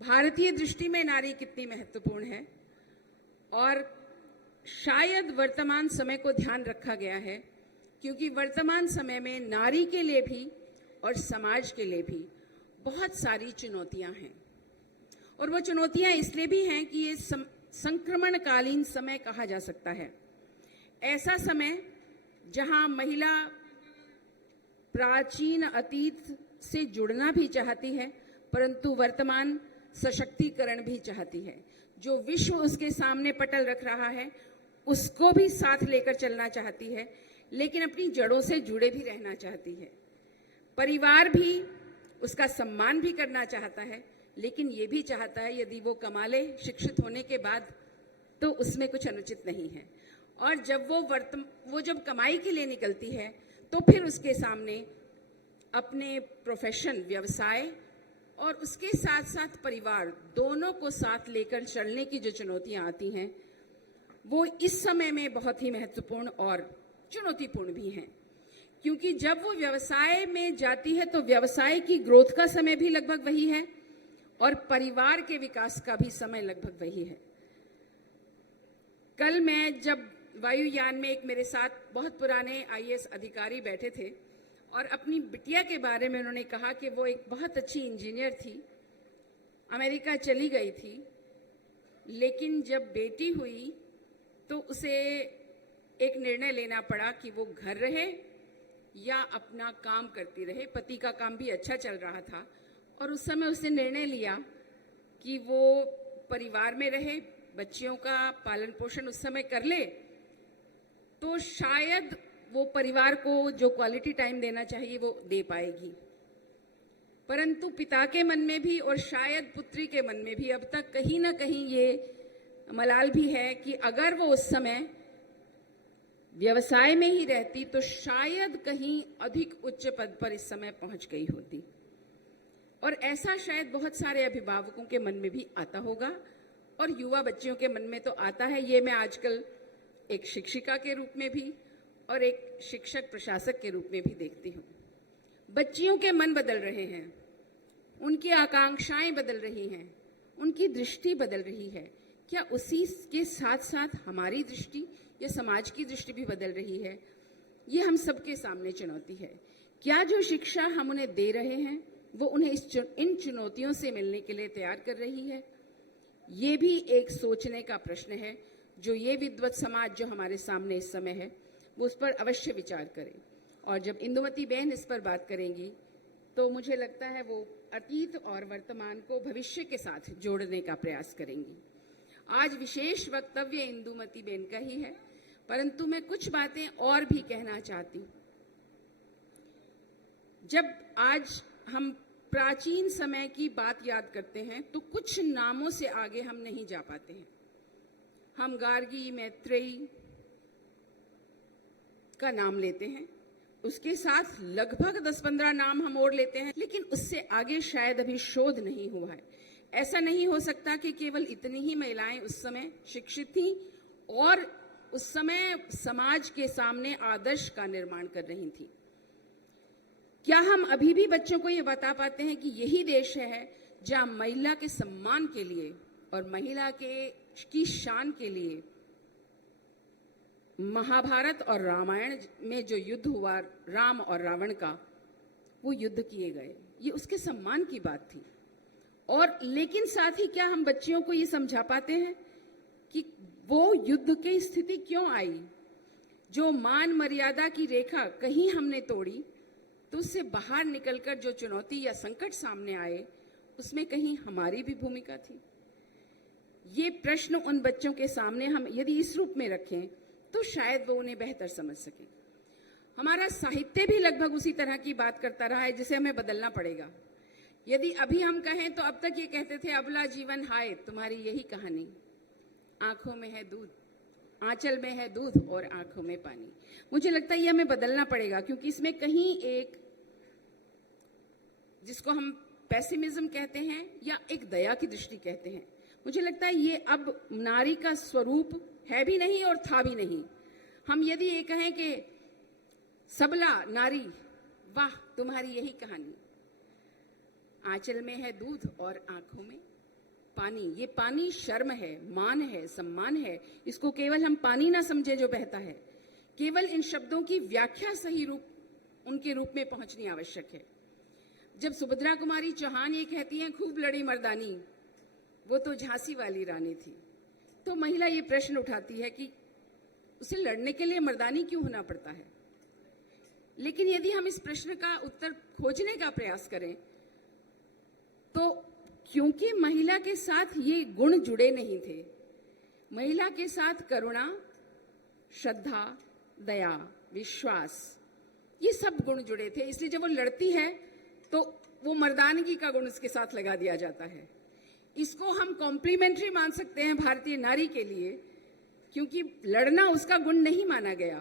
भारतीय दृष्टि में नारी कितनी महत्वपूर्ण है और शायद वर्तमान समय को ध्यान रखा गया है, क्योंकि वर्तमान समय में नारी के लिए भी और समाज के लिए भी बहुत सारी चुनौतियां हैं। और वो चुनौतियां इसलिए भी हैं कि ये संक्रमणकालीन समय कहा जा सकता है। ऐसा समय जहां महिला प्राचीन अतीत से जुड़ना भी चाहती है, परंतु वर्तमान सशक्तिकरण भी चाहती है। जो विश्व उसके सामने पटल रख रहा है उसको भी साथ लेकर चलना चाहती है, लेकिन अपनी जड़ों से जुड़े भी रहना चाहती है। परिवार भी उसका सम्मान भी करना चाहता है, लेकिन ये भी चाहता है यदि वो कमा ले शिक्षित होने के बाद तो उसमें कुछ अनुचित नहीं है। और जब वो जब कमाई के लिए निकलती है तो फिर उसके सामने अपने प्रोफेशन, व्यवसाय और उसके साथ साथ परिवार दोनों को साथ लेकर चलने की जो चुनौतियां आती हैं वो इस समय में बहुत ही महत्वपूर्ण और चुनौतीपूर्ण भी हैं। क्योंकि जब वो व्यवसाय में जाती है तो व्यवसाय की ग्रोथ का समय भी लगभग वही है और परिवार के विकास का भी समय लगभग वही है। कल मैं जब वायुयान में एक मेरे साथ बहुत पुराने आईएएस अधिकारी बैठे थे और अपनी बिटिया के बारे में उन्होंने कहा कि वो एक बहुत अच्छी इंजीनियर थी, अमेरिका चली गई थी, लेकिन जब बेटी हुई तो उसे एक निर्णय लेना पड़ा कि वो घर रहे या अपना काम करती रहे। पति का काम भी अच्छा चल रहा था और उस समय उसने निर्णय लिया कि वो परिवार में रहे, बच्चियों का पालन पोषण उस समय कर ले तो शायद वो परिवार को जो क्वालिटी टाइम देना चाहिए वो दे पाएगी। परंतु पिता के मन में भी और शायद पुत्री के मन में भी अब तक कहीं ना कहीं ये मलाल भी है कि अगर वो उस समय व्यवसाय में ही रहती तो शायद कहीं अधिक उच्च पद पर इस समय पहुंच गई होती। और ऐसा शायद बहुत सारे अभिभावकों के मन में भी आता होगा और युवा बच्चियों के मन में तो आता है। ये मैं आजकल एक शिक्षिका के रूप में भी और एक शिक्षक प्रशासक के रूप में भी देखती हूँ। बच्चियों के मन बदल रहे हैं, उनकी आकांक्षाएं बदल रही हैं, उनकी दृष्टि बदल रही है। क्या उसी के साथ साथ हमारी दृष्टि या समाज की दृष्टि भी बदल रही है? ये हम सबके सामने चुनौती है। क्या जो शिक्षा हम उन्हें दे रहे हैं वो उन्हें इन चुनौतियों से मिलने के लिए तैयार कर रही है? ये भी एक सोचने का प्रश्न है जो ये विद्वत समाज जो हमारे सामने इस समय है वो उस पर अवश्य विचार करें। और जब इंदुमती बहन इस पर बात करेंगी तो मुझे लगता है वो अतीत और वर्तमान को भविष्य के साथ जोड़ने का प्रयास करेंगी। आज विशेष वक्तव्य इंदुमती बहन का ही है, परंतु मैं कुछ बातें और भी कहना चाहती हूँ। जब आज हम प्राचीन समय की बात याद करते हैं तो कुछ नामों से आगे हम नहीं जा पाते हैं। हम गार्गी, मैत्रेयी का नाम लेते हैं, उसके साथ लगभग 10-15 नाम हम और लेते हैं, लेकिन उससे आगे शायद अभी शोध नहीं हुआ है। ऐसा नहीं हो सकता कि केवल इतनी ही महिलाएं उस समय शिक्षित थीं और उस समय समाज के सामने आदर्श का निर्माण कर रही थीं। क्या हम अभी भी बच्चों को ये बता पाते हैं कि यही देश है जहां महिला के सम्मान के लिए और महिला की शान के लिए महाभारत और रामायण में जो युद्ध हुआ राम और रावण का, वो युद्ध किए गए, ये उसके सम्मान की बात थी। और लेकिन साथ ही क्या हम बच्चियों को ये समझा पाते हैं कि वो युद्ध की स्थिति क्यों आई? जो मान मर्यादा की रेखा कहीं हमने तोड़ी तो उससे बाहर निकलकर जो चुनौती या संकट सामने आए उसमें कहीं हमारी भी भूमिका थी। ये प्रश्न उन बच्चों के सामने हम यदि इस रूप में रखें तो शायद वो उन्हें बेहतर समझ सकें। हमारा साहित्य भी लगभग उसी तरह की बात करता रहा है जिसे हमें बदलना पड़ेगा। यदि अभी हम कहें तो अब तक ये कहते थे अबला जीवन हाय तुम्हारी यही कहानी, आंखों में है दूध, आंचल में है दूध और आंखों में पानी। मुझे लगता है ये हमें बदलना पड़ेगा, क्योंकि इसमें कहीं एक जिसको हम पेसिमिज्म कहते हैं या एक दया की दृष्टि कहते हैं, मुझे लगता है ये अब नारी का स्वरूप है भी नहीं और था भी नहीं। हम यदि ये कहें कि सबला नारी वाह तुम्हारी यही कहानी, आंचल में है दूध और आंखों में पानी, ये पानी शर्म है, मान है, सम्मान है। इसको केवल हम पानी ना समझे जो बहता है। केवल इन शब्दों की व्याख्या सही रूप उनके रूप में पहुंचनी आवश्यक है। जब सुभद्रा कुमारी चौहान ये कहती हैं खूब लड़ी मर्दानी, वो तो झांसी वाली रानी थी, तो महिला ये प्रश्न उठाती है कि उसे लड़ने के लिए मर्दानी क्यों होना पड़ता है। लेकिन यदि हम इस प्रश्न का उत्तर खोजने का प्रयास करें तो क्योंकि महिला के साथ ये गुण जुड़े नहीं थे, महिला के साथ करुणा, श्रद्धा, दया, विश्वास, ये सब गुण जुड़े थे, इसलिए जब वो लड़ती है तो वो मर्दानगी का गुण उसके साथ लगा दिया जाता है। इसको हम कॉम्प्लीमेंट्री मान सकते हैं भारतीय नारी के लिए, क्योंकि लड़ना उसका गुण नहीं माना गया।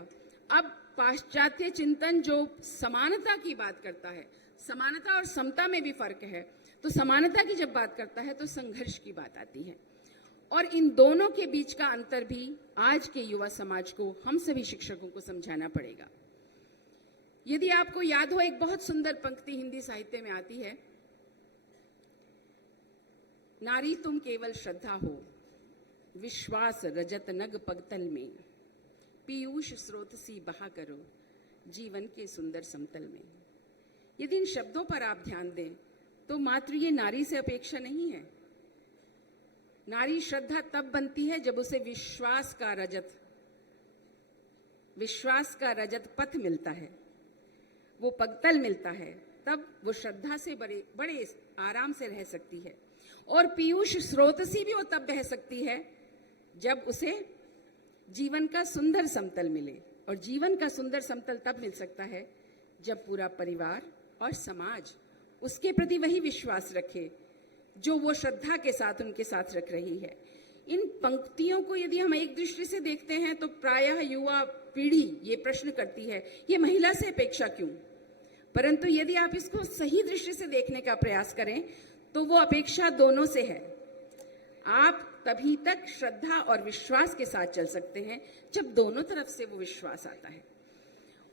अब पाश्चात्य चिंतन जो समानता की बात करता है, समानता और समता में भी फर्क है, तो समानता की जब बात करता है तो संघर्ष की बात आती है। और इन दोनों के बीच का अंतर भी आज के युवा समाज को, हम सभी शिक्षकों को समझाना पड़ेगा। यदि आपको याद हो, एक बहुत सुंदर पंक्ति हिंदी साहित्य में आती है, नारी तुम केवल श्रद्धा हो, विश्वास रजत नग पगतल में, पीयूष स्रोत सी बहा करो जीवन के सुंदर समतल में। यदि इन शब्दों पर आप ध्यान दें तो मात्र ये नारी से अपेक्षा नहीं है। नारी श्रद्धा तब बनती है जब उसे विश्वास का रजत पथ मिलता है, वो पगतल मिलता है, तब वो श्रद्धा से बड़े आराम से रह सकती है। और पीयूष स्रोत सी भी वो तब बह सकती है जब उसे जीवन का सुंदर समतल मिले। और जीवन का सुंदर समतल तब मिल सकता है जब पूरा परिवार और समाज उसके प्रति वही विश्वास रखे जो वो श्रद्धा के साथ उनके साथ रख रही है। इन पंक्तियों को यदि हम एक दृष्टि से देखते हैं तो प्रायः युवा पीढ़ी ये प्रश्न करती है, ये महिला से अपेक्षा क्यों? परंतु यदि आप इसको सही दृष्टि से देखने का प्रयास करें तो वो अपेक्षा दोनों से है। आप तभी तक श्रद्धा और विश्वास के साथ चल सकते हैं जब दोनों तरफ से वो विश्वास आता है।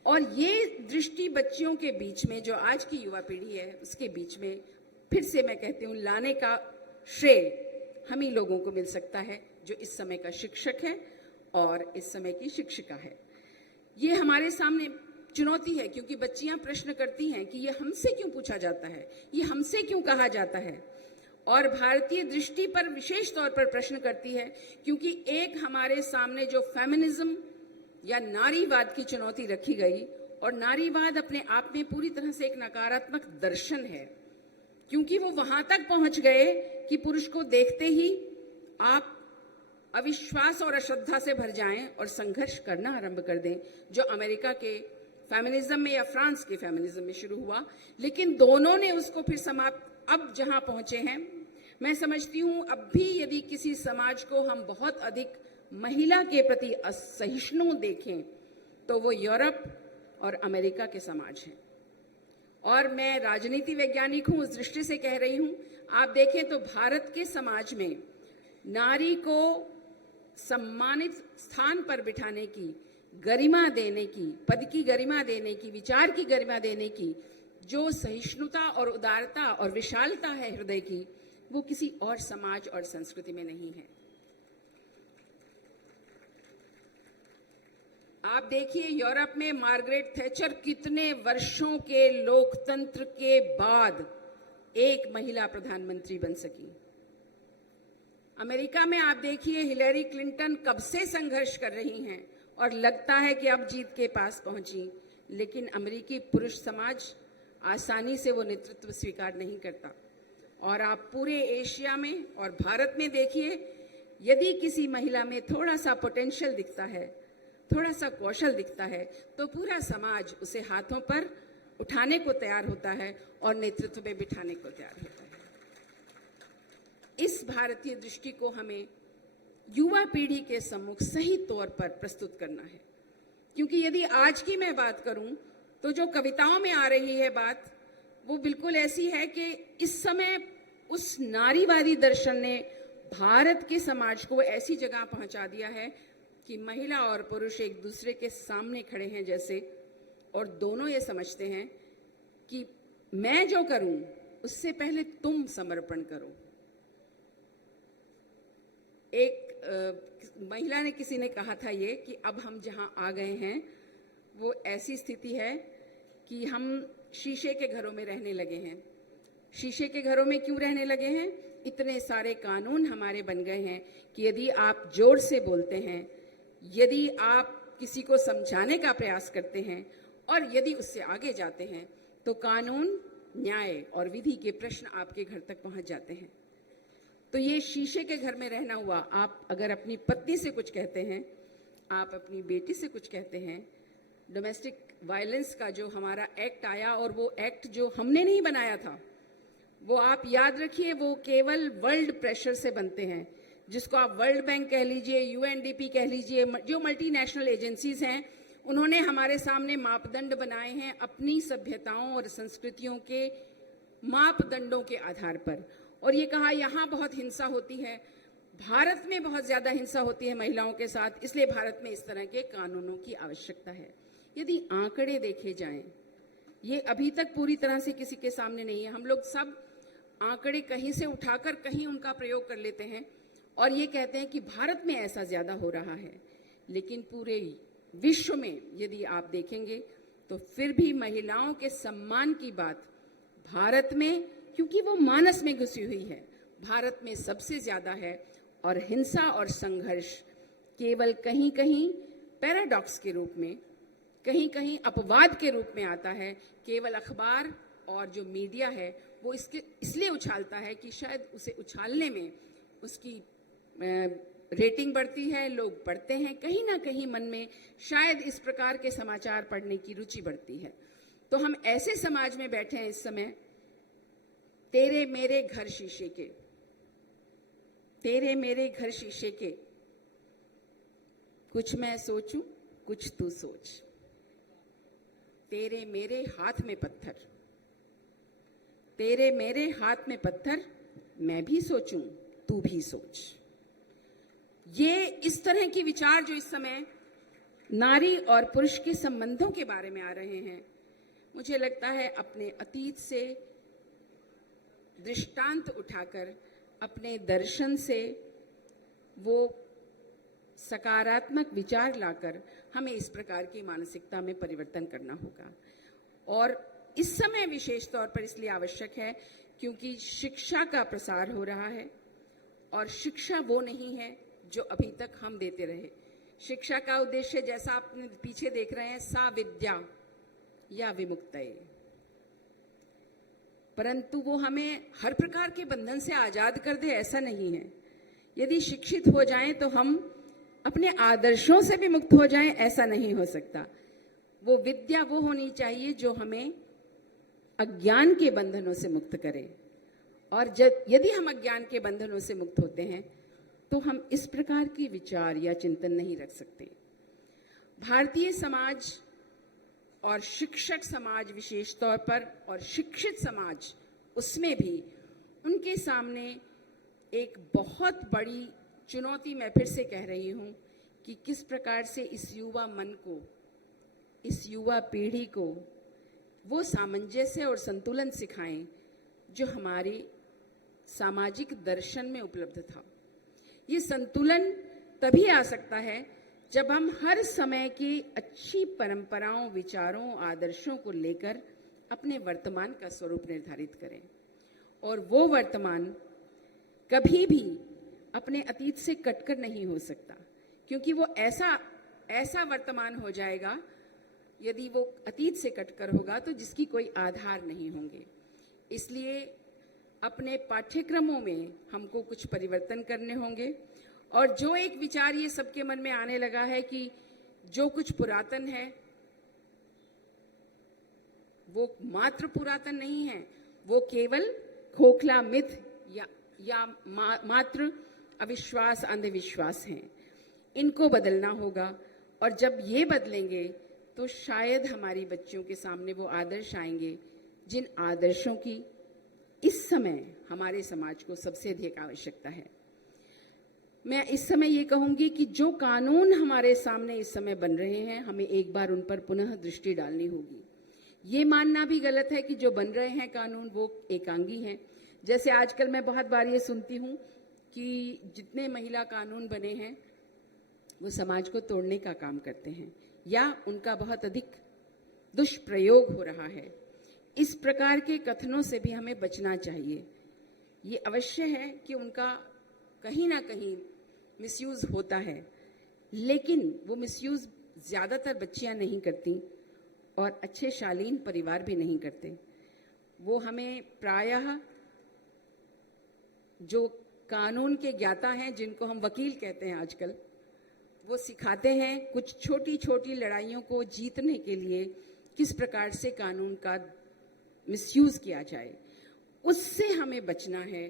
और ये दृष्टि बच्चियों के बीच में, जो आज की युवा पीढ़ी है उसके बीच में, फिर से मैं कहती हूँ, लाने का श्रेय हम ही लोगों को मिल सकता है जो इस समय का शिक्षक है और इस समय की शिक्षिका है। ये हमारे सामने चुनौती है, क्योंकि बच्चियां प्रश्न करती हैं कि ये हमसे क्यों पूछा जाता है, ये हमसे क्यों कहा जाता है। और भारतीय दृष्टि पर विशेष तौर पर प्रश्न करती है, क्योंकि एक हमारे सामने जो फेमिनिज्म या नारीवाद की चुनौती रखी गई, और नारीवाद अपने आप में पूरी तरह से एक नकारात्मक दर्शन है, क्योंकि वो वहां तक पहुंच गए कि पुरुष को देखते ही आप अविश्वास और अश्रद्धा से भर जाएं और संघर्ष करना आरंभ कर दें, जो अमेरिका के फेमिनिज्म में या फ्रांस के फेमिनिज्म में शुरू हुआ। लेकिन दोनों ने उसको फिर समाप्त, अब जहां पहुंचे हैं, मैं समझती हूं अब भी यदि किसी समाज को हम बहुत अधिक महिला के प्रति असहिष्णु देखें तो वो यूरोप और अमेरिका के समाज हैं। और मैं राजनीति वैज्ञानिक हूं, उस दृष्टि से कह रही हूं, आप देखें तो भारत के समाज में नारी को सम्मानित स्थान पर बिठाने की, गरिमा देने की, पद की गरिमा देने की, विचार की गरिमा देने की जो सहिष्णुता और उदारता और विशालता है हृदय की, वो किसी और समाज और संस्कृति में नहीं है। आप देखिए यूरोप में मार्गरेट थैचर कितने वर्षों के लोकतंत्र के बाद एक महिला प्रधानमंत्री बन सकी। अमेरिका में आप देखिए हिलेरी क्लिंटन कब से संघर्ष कर रही हैं और लगता है कि अब जीत के पास पहुंची, लेकिन अमेरिकी पुरुष समाज आसानी से वो नेतृत्व स्वीकार नहीं करता। और आप पूरे एशिया में और भारत में देखिए, यदि किसी महिला में थोड़ा सा पोटेंशियल दिखता है, थोड़ा सा कौशल दिखता है, तो पूरा समाज उसे हाथों पर उठाने को तैयार होता है और नेतृत्व में बिठाने को तैयार होता है। इस भारतीय दृष्टि को हमें युवा पीढ़ी के सम्मुख सही तौर पर प्रस्तुत करना है, क्योंकि यदि आज की मैं बात करूं तो जो कविताओं में आ रही है बात, वो बिल्कुल ऐसी है कि इस समय उस नारीवादी दर्शन ने भारत के समाज को ऐसी जगह पहुंचा दिया है कि महिला और पुरुष एक दूसरे के सामने खड़े हैं जैसे, और दोनों ये समझते हैं कि मैं जो करूं उससे पहले तुम समर्पण करो। महिला ने, किसी ने कहा था ये कि अब हम जहां आ गए हैं वो ऐसी स्थिति है कि हम शीशे के घरों में रहने लगे हैं। शीशे के घरों में क्यों रहने लगे हैं? इतने सारे कानून हमारे बन गए हैं कि यदि आप जोर से बोलते हैं, यदि आप किसी को समझाने का प्रयास करते हैं और यदि उससे आगे जाते हैं तो कानून, न्याय और विधि के प्रश्न आपके घर तक पहुंच जाते हैं। तो ये शीशे के घर में रहना हुआ। आप अगर अपनी पत्नी से कुछ कहते हैं, आप अपनी बेटी से कुछ कहते हैं, डोमेस्टिक वायलेंस का जो हमारा एक्ट आया, और वो एक्ट जो हमने नहीं बनाया था, वो आप याद रखिए, वो केवल वर्ल्ड प्रेशर से बनते हैं, जिसको आप वर्ल्ड बैंक कह लीजिए, यूएनडीपी कह लीजिए, जो मल्टीनेशनल एजेंसीज हैं, उन्होंने हमारे सामने मापदंड बनाए हैं अपनी सभ्यताओं और संस्कृतियों के मापदंडों के आधार पर, और ये कहा यहाँ बहुत हिंसा होती है, भारत में बहुत ज्यादा हिंसा होती है महिलाओं के साथ, इसलिए भारत में इस तरह के कानूनों की आवश्यकता है। यदि आंकड़े देखे जाएं, ये अभी तक पूरी तरह से किसी के सामने नहीं है। हम लोग सब आंकड़े कहीं से उठाकर कहीं उनका प्रयोग कर लेते हैं और ये कहते हैं कि भारत में ऐसा ज्यादा हो रहा है, लेकिन पूरे विश्व में यदि आप देखेंगे तो फिर भी महिलाओं के सम्मान की बात भारत में, क्योंकि वो मानस में घुसी हुई है, भारत में सबसे ज्यादा है। और हिंसा और संघर्ष केवल कहीं कहीं पैराडॉक्स के रूप में, कहीं कहीं अपवाद के रूप में आता है। केवल अखबार और जो मीडिया है वो इसलिए उछालता है कि शायद उसे उछालने में उसकी रेटिंग बढ़ती है, लोग पढ़ते हैं, कहीं ना कहीं मन में शायद इस प्रकार के समाचार पढ़ने की रुचि बढ़ती है। तो हम ऐसे समाज में बैठे हैं इस समय, तेरे मेरे घर शीशे के, तेरे मेरे घर शीशे के, कुछ मैं सोचूं कुछ तू सोच, तेरे मेरे हाथ में पत्थर, तेरे मेरे हाथ में पत्थर, मैं भी सोचूं तू भी सोच। ये इस तरह के विचार जो इस समय नारी और पुरुष के संबंधों के बारे में आ रहे हैं, मुझे लगता है अपने अतीत से दृष्टांत उठाकर, अपने दर्शन से वो सकारात्मक विचार लाकर हमें इस प्रकार की मानसिकता में परिवर्तन करना होगा। और इस समय विशेष तौर पर इसलिए आवश्यक है क्योंकि शिक्षा का प्रसार हो रहा है और शिक्षा वो नहीं है जो अभी तक हम देते रहे। शिक्षा का उद्देश्य, जैसा आप पीछे देख रहे हैं, सा विद्या या विमुक्तये, परंतु वो हमें हर प्रकार के बंधन से आजाद कर दे, ऐसा नहीं है। यदि शिक्षित हो जाएं तो हम अपने आदर्शों से भी मुक्त हो जाएं, ऐसा नहीं हो सकता। वो विद्या वो होनी चाहिए जो हमें अज्ञान के बंधनों से मुक्त करे। और यदि हम अज्ञान के बंधनों से मुक्त होते हैं तो हम इस प्रकार की विचार या चिंतन नहीं रख सकते। भारतीय समाज और शिक्षक समाज विशेष तौर पर, और शिक्षित समाज उसमें भी, उनके सामने एक बहुत बड़ी चुनौती, मैं फिर से कह रही हूं, कि किस प्रकार से इस युवा मन को, इस युवा पीढ़ी को वो सामंजस्य और संतुलन सिखाएं जो हमारे सामाजिक दर्शन में उपलब्ध था। ये संतुलन तभी आ सकता है जब हम हर समय की अच्छी परंपराओं, विचारों, आदर्शों को लेकर अपने वर्तमान का स्वरूप निर्धारित करें। और वो वर्तमान कभी भी अपने अतीत से कटकर नहीं हो सकता, क्योंकि वो ऐसा वर्तमान हो जाएगा, यदि वो अतीत से कटकर होगा तो जिसकी कोई आधार नहीं होंगे। इसलिए अपने पाठ्यक्रमों में हमको कुछ परिवर्तन करने होंगे। और जो एक विचार ये सबके मन में आने लगा है कि जो कुछ पुरातन है वो मात्र पुरातन नहीं है, वो केवल खोखला मिथ या मात्र अविश्वास, अंधविश्वास हैं। इनको बदलना होगा। और जब ये बदलेंगे तो शायद हमारी बच्चियों के सामने वो आदर्श आएंगे जिन आदर्शों की इस समय हमारे समाज को सबसे अधिक आवश्यकता है। मैं इस समय ये कहूंगी कि जो कानून हमारे सामने इस समय बन रहे हैं, हमें एक बार उन पर पुनः दृष्टि डालनी होगी। ये मानना भी गलत है कि जो बन रहे हैं कानून वो एकांगी हैं। जैसे आजकल मैं बहुत बार ये सुनती हूँ कि जितने महिला कानून बने हैं वो समाज को तोड़ने का काम करते हैं या उनका बहुत अधिक दुष्प्रयोग हो रहा है। इस प्रकार के कथनों से भी हमें बचना चाहिए। ये अवश्य है कि उनका कहीं ना कहीं मिसयूज होता है, लेकिन वो मिसयूज ज़्यादातर बच्चियां नहीं करती और अच्छे शालीन परिवार भी नहीं करते। वो हमें प्रायः जो कानून के ज्ञाता हैं, जिनको हम वकील कहते हैं आजकल, वो सिखाते हैं कुछ छोटी छोटी लड़ाइयों को जीतने के लिए किस प्रकार से कानून का मिसयूज किया जाए। उससे हमें बचना है,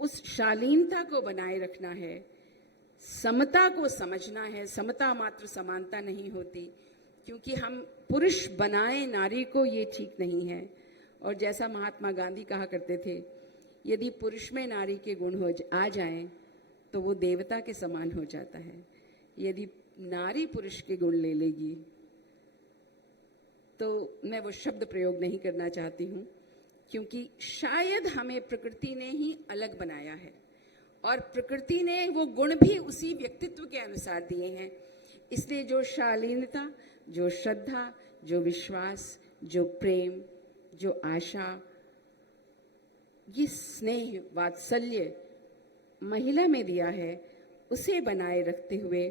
उस शालीनता को बनाए रखना है, समता को समझना है। समता मात्र समानता नहीं होती, क्योंकि हम पुरुष बनाए नारी को, ये ठीक नहीं है। और जैसा महात्मा गांधी कहा करते थे, यदि पुरुष में नारी के गुण आ जाएं तो वो देवता के समान हो जाता है। यदि नारी पुरुष के गुण ले लेगी, तो मैं वो शब्द प्रयोग नहीं करना चाहती हूँ, क्योंकि शायद हमें प्रकृति ने ही अलग बनाया है और प्रकृति ने वो गुण भी उसी व्यक्तित्व के अनुसार दिए हैं। इसलिए जो शालीनता, जो श्रद्धा, जो विश्वास, जो प्रेम, जो आशा, ये स्नेह, वात्सल्य महिला में दिया है, उसे बनाए रखते हुए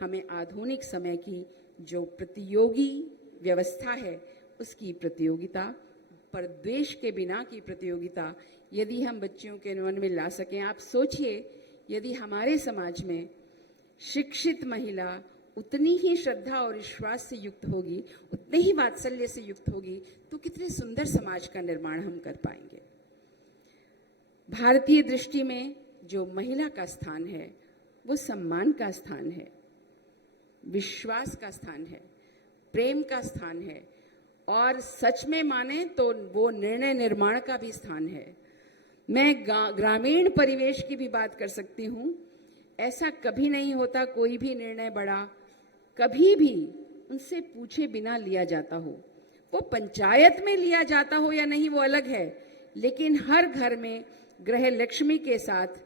हमें आधुनिक समय की जो प्रतियोगी व्यवस्था है, उसकी प्रतियोगिता, पर द्वेष के बिना की प्रतियोगिता, यदि हम बच्चियों के मन में ला सकें। आप सोचिए, यदि हमारे समाज में शिक्षित महिला उतनी ही श्रद्धा और विश्वास से युक्त होगी, उतने ही वात्सल्य से युक्त होगी, तो कितने सुंदर समाज का निर्माण हम कर पाएंगे। भारतीय दृष्टि में जो महिला का स्थान है, वो सम्मान का स्थान है, विश्वास का स्थान है, प्रेम का स्थान है, और सच में माने तो वो निर्णय निर्माण का भी स्थान है। मैं ग्रामीण परिवेश की भी बात कर सकती हूँ। ऐसा कभी नहीं होता कोई भी निर्णय बड़ा कभी भी उनसे पूछे बिना लिया जाता हो। वो पंचायत में लिया जाता हो या नहीं वो अलग है, लेकिन हर घर में गृह लक्ष्मी के साथ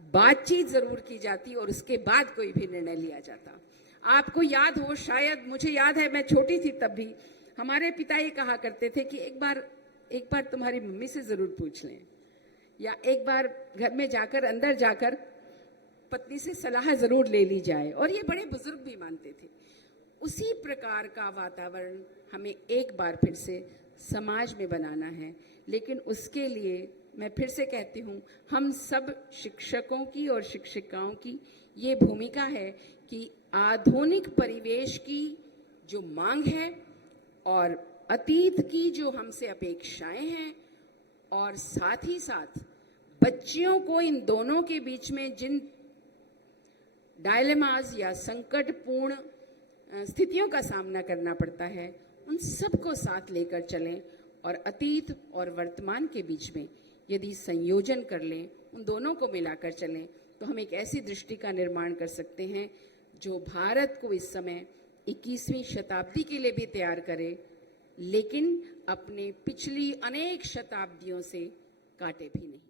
बातचीत जरूर की जाती और उसके बाद कोई भी निर्णय लिया जाता। आपको याद हो, शायद मुझे याद है, मैं छोटी थी तब भी हमारे पिता ये कहा करते थे कि एक बार तुम्हारी मम्मी से जरूर पूछ लें, या एक बार घर में जाकर, अंदर जाकर पत्नी से सलाह जरूर ले ली जाए। और ये बड़े बुजुर्ग भी मानते थे। उसी प्रकार का वातावरण हमें एक बार फिर से समाज में बनाना है। लेकिन उसके लिए मैं फिर से कहती हूँ, हम सब शिक्षकों की और शिक्षिकाओं की ये भूमिका है कि आधुनिक परिवेश की जो मांग है और अतीत की जो हमसे अपेक्षाएं हैं, और साथ ही साथ बच्चियों को इन दोनों के बीच में जिन डायलेमास या संकटपूर्ण स्थितियों का सामना करना पड़ता है, उन सबको साथ लेकर चलें और अतीत और वर्तमान के बीच में यदि संयोजन कर लें, उन दोनों को मिलाकर चलें, तो हम एक ऐसी दृष्टि का निर्माण कर सकते हैं जो भारत को इस समय 21वीं शताब्दी के लिए भी तैयार करे, लेकिन अपने पिछली अनेक शताब्दियों से काटे भी नहीं।